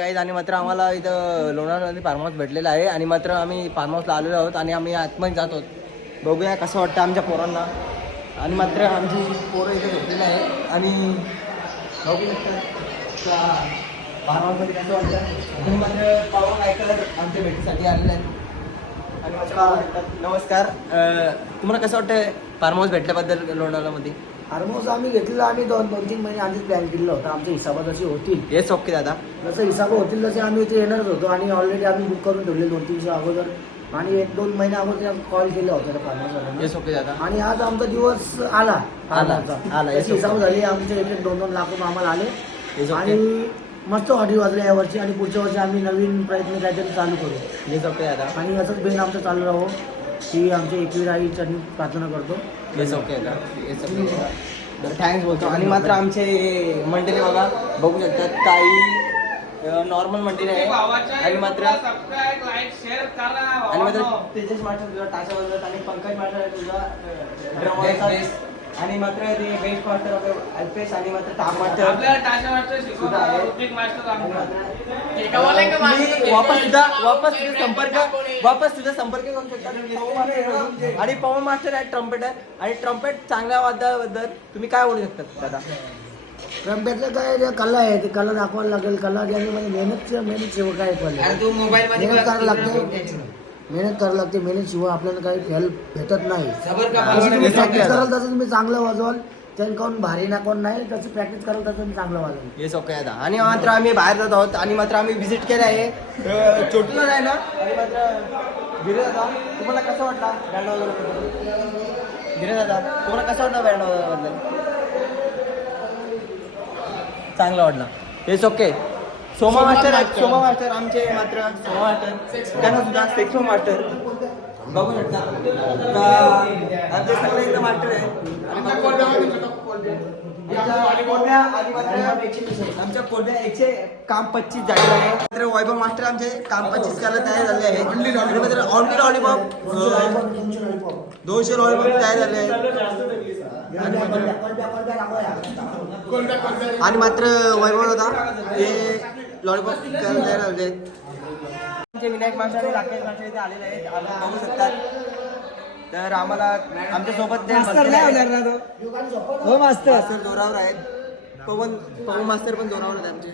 काही आणि मात्र आम्हाला इथं लोणावळ्यामध्ये फार्म हाऊस भेटलेला आहे आणि मात्र आम्ही फार्म हाऊसला आलेलो आहोत आणि आम्ही आतमध्ये जात आहोत. बघूया कसं वाटतं आमच्या पोरांना आणि मात्र आमची पोरं इथे झोपलेली आहे आणि बघू शकता फार्म हाऊसमध्ये कसं वाटतं आणि मात्र पवन आयकर आमच्या भेटीसाठी आलेले आहेत आणि मात्र नमस्कार. तुम्हाला कसं वाटतं फार्म हाऊस भेटल्याबद्दल लोणावळ्यामध्ये? फार्म हाऊस आम्ही घेतलेलं आम्ही 2-3 महिने आधीच प्लॅन केलेला होता. आमच्या हिसाबात जशी होतील येस ओके दादा, जसं हिसाब होतील तसे आम्ही इथे येणारच होतो आणि ऑलरेडी आम्ही बुक करून ठेवले 2-3 दिवस अगोदर आणि 1-2 महिने अगोदर कॉल केला होता त्या फार्म हाऊसवाल्यांना. येस ओके दादा. आणि आज आमचा दिवस आला आला. त्याची हिसाब झाली. आमचे 1-2 लाख रुपये आम्हाला आले येस ओके. आणि मस्त ऑडिओ वाजले या वर्षी आणि पुढच्या वर्षी आम्ही नवीन प्रयत्न काहीतरी चालू करू. येस ओके दादा. आणि असंच बेन आमचं चालू राहो ही आमच्या एकवीर आईची प्रार्थना करतो. येस ओके दादा. Yes okay. तर थँक्स बोलतो आणि मात्र आमचे मंडळी बघा बघू शकतात काही नॉर्मल मंडळी आहे आणि मात्र तेजस मास्टर तुझा टाशाबद्दल आणि पंकज मास्टर तुझा ड्रम आणि मात्र ते बेस्ट मास्टर अल्पेश आणि मात्र टाप मास्टर वापस तुझा संपर्क करू शकता. आणि पवन मास्टर आहे ट्रम्पेटर आणि ट्रम्पेट चांगल्या वाद्याबद्दल तुम्ही काय बोलू शकता दादा? ट्रम्पेटचं काय जे कला आहे ते कला दाखवायला लागेल. कला ज्याने म्हणजे मेहनत शिवाय काय पण मेहनत करायला लागते. मेहनत शिवाय आपल्याला काही हेल्प भेटत नाही. प्रॅक्टिस कराल तसं तुम्ही चांगलं वाजवाल. त्याने कोण भारी ना कोण नाही त्याची प्रॅक्टिस कराल तसं तुम्ही चांगलं वाजवाल. येस ओके दादा. आणि मात्र आम्ही बाहेर जात आहोत आणि मात्र आम्ही व्हिजिट केलं आहे छोटूला आहे ना आणि मात्र गिरे दादा तुम्हाला कसं वाटला बँड वगैरे? गिरे दादा तुम्हाला कसं वाटलं बँड वगैरे? चांगलं वाटलं. Yes okay. सोमा मास्टर आहेत. सोमा मास्टर आमचे मात्र सोमा मास्टर त्यांना सुद्धा सेक्सो मास्टर बघू शकता आमचे सगळे इथं मास्टर आहे आमच्या कोणत्या 100 काम 25 झालेलं आहे. तर वैभव मास्टर आमचे काम 25 करायला तयार झाले आहे. ऑनली लॉलीपॉप 200 लॉलीपॉप तयार झाले आहेत आणि मात्र वैभव होता हे लॉलीपॉप करायला तयार झाले आहेत. विनायक मास्टर आणि राकेश मास्टर इथे आलेले आहेत आपण बघू शकतात. तर आम्हाला आमच्या सोबत मास्टर जोरावर आहेत. पवन मास्टर पण जोरावर आहेत आमचे.